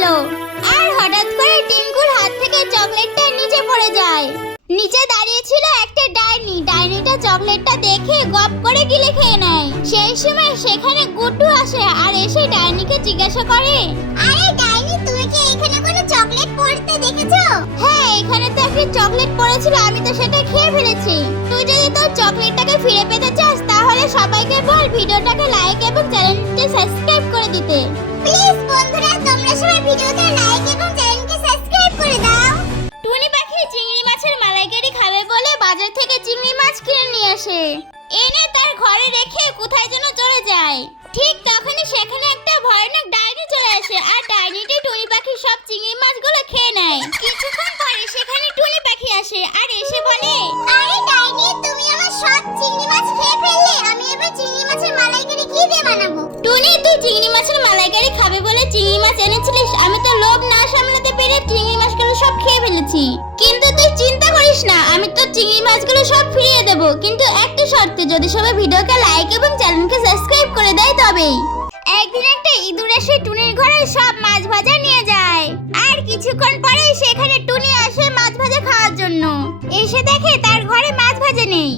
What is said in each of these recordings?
খাচ্ছিল আর হঠাৎ করে টিঙ্কুর হাত থেকে চকলেটটা নিচে পড়ে যায়। নিচে দাঁড়িয়ে ছিল একটা ডাইনি। ডাইনিটা চকলেটটা দেখে গপ করে গিলে খেয়ে নেয়। সেই সময় সেখানে গুড্ডু আসে আর এসে ডাইনিকে জিজ্ঞাসা করে, আরে ডাইনি, তুমি কি এখানে কোনো চকলেট পড়তে দেখেছো? হ্যাঁ, এখানে তো একটা চকলেট পড়েছিল, আমি তো সেটা খেয়ে ফেলেছি। তুই যদি তোর চকলেটটাকে ফিরে পেতে চাস তাহলে সবাইকে বল ভিডিওটাকে লাইক এবং চ্যানেলটি সাবস্ক্রাইব করে দিতে। প্লিজ বন্ধুরা, তোমরা সবাই ভিডিওতে লাইক এবং চ্যানেলকে সাবস্ক্রাইব করে দাও। টুনি পাখি চিংড়ি মাছের মালাইকারি খাবে বলে বাজার থেকে চিংড়ি মাছ কিনে নিয়ে আসে। এনে তার ঘরে রেখে কোথায় যেন চলে যায়। ঠিক তখনই সেখানে একটা ভয়ানক ডাইনি চলে আসে আর ডাইনিটি টুনি পাখির সব চিংড়ি মাছগুলো খেয়ে নেয়। কিছুক্ষণ পরে সেখানে টুনি পাখি আসে আর এসে বলে, আরে ডাইনি, তুমি আমার সব চিংড়ি মাছ খেয়ে ফেললে। আমি এবার চিংড়ি মাছের মালাইকারি কি দিয়ে বানাবো? টুনি, তুই চিংড়ি মাছের মালাইকারি খাবে বলে চিংড়ি মাছ এনেছিলিস। আমি তো লোভ না সামলাতে পেরে চিংড়ি মাছগুলো সব খেয়ে ফেলেছি। কিন্তু তুই চিন্তা করিস না, আমি তো চিংড়ি মাছগুলো সব ফিরিয়ে দেব, কিন্তু একটা শর্তে, যদি সবাই ভিডিওকে লাইক এবং চ্যানেলকে সাবস্ক্রাইব করে দেয় তবেই। একদিন একটা ইঁদুর এসে টুনির ঘরে সব মাছ ভাজা নিয়ে যায় আর কিছুক্ষণ পরেই সেখানে টুনি আসে মাছ ভাজা খাওয়ার জন্য। এসে দেখে তার ঘরে মাছ ভাজা নেই।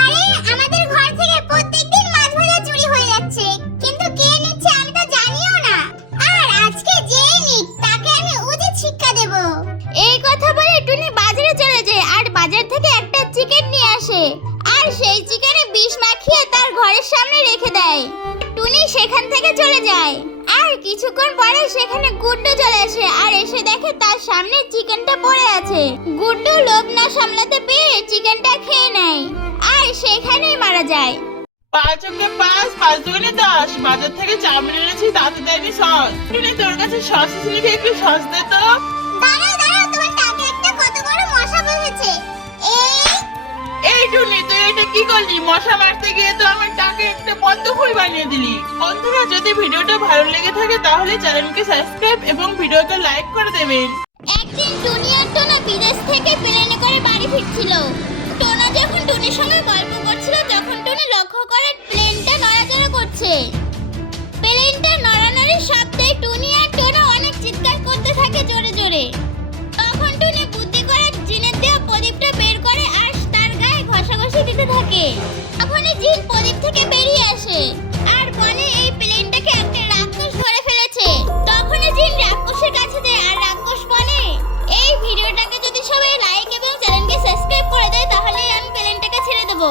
আরে, আমাদের ঘর থেকে প্রত্যেকদিন মাছ ভাজা চুরি হয়ে যাচ্ছে, কিন্তু কে নিচ্ছে আমি তো জানিও না। আর আজকে যে নিক তাকে আমি উচিত শিক্ষা দেব। এই কথা বলে টুনি বাজারে চলে যায় আর বাজার থেকে একটা চিকেন নিয়ে আসে আর সেই চিকেনে বিষ মাখিয়ে তার ঘরের সামনে রেখে দেয়। টুনি সেখান থেকে চলে যায় আর কিছুক্ষণ পরে সেখানে গুড্ডু চলে আসে আর এসে দেখে তার সামনে চিকেনটা পড়ে আছে। গুড্ডু লোভ না সামলাতে পেরে চিকেনটা খেয়ে নেয় আর সেখানেই মারা যায়। 5 দুগুণে 10। বাজার থেকে চাউমিন এনেছি, তাতে দেয়নি সস। টুনি, তোর কাছে সস আছে নাকি? একটু সস দে তো। দাঁড়াও দাঁড়াও, তোমার টাকে একটা কত বড় মশা বসেছে। এই টুনি, তুই এটা কি করলি? মশা মারতে গিয়ে তো আমার টাকে একটা পদ্মফুল বানিয়ে দিলি। বন্ধুরা, যদি ভিডিওটা ভালো লেগে থাকে তাহলে চ্যানেলকে সাবস্ক্রাইব এবং ভিডিওকে লাইক করে দেবেন। একদিন টুনি আর টোনা বিদেশ থেকে প্লেনে করে বাড়ি ফিরছিল। টোনা যখন টুনির সঙ্গে গল্প করছিল তখন টুনি লক্ষ্য করে প্লেনটা নড়াচড়া করছে। প্লেনটা নড়ানড়ির শব্দে টুনি আর টোনা অনেক চিৎকার করতে থাকে জোরে জোরে। তখন টুনি বুদ্ধি করে জিনের দেওয়া প্রদীপটা বের করে আর তার গায়ে ঘষাঘষি দিতে থাকে। তখনই জিন প্রদীপ থেকে বেরিয়ে আসে আর বলে এই প্লেনটাকে একটা রাক্ষস ধরে ফেলেছে। তখনই জিন রাক্ষসের কাছে যায় আর রাক্ষস বলে, এই ভিডিওটাকে যদি সবাই লাইক এবং চ্যানেলকে সাবস্ক্রাইব করে দেয় তাহলে আমি প্লেনটাকে ছেড়ে দেব।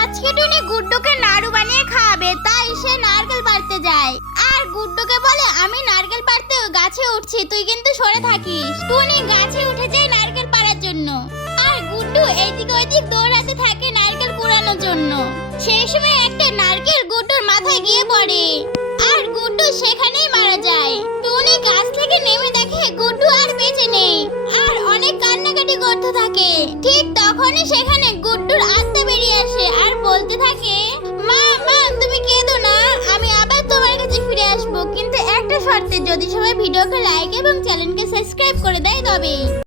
আজকে টুনি গুড্ডুকে নাড়ু বানিয়ে খাওয়াবে, তাই সে নারকেল পাড়তে যায় আর গুড্ডুকে বলে, আমি নারকেল পাড়তে গাছে উঠছি, তুই কিন্তু সরে থাকিস। টুনি গাছে উঠে যায় নারকেল পাড়ার জন্য আর গুড্ডু এইদিকে ওইদিক দৌড়াতে থাকে নারকেল কুড়ানোর জন্য। সেই সময় একটা নারকেল গুড্ডুর মাথায় গিয়ে পড়ে আর গুড্ডু সেখানেই মারা যায়। টুনি গাছ থেকে নেমে দেখে গুড্ডু আর বেঁচে নেই আর অনেক কান্নাকাটি করতে থাকে। ঠিক তখনই সেখানে গুড্ডুর আত্মা বেরিয়ে আসে আর বলতে থাকে, মা মা, তুমি কেঁদো না, আমি আবার তোমার কাছে ফিরে আসবো, কিন্তু একটা শর্তে, যদি সবাই ভিডিওকে লাইক এবং চ্যানেলকে সাবস্ক্রাইব করে দেয় তবেই।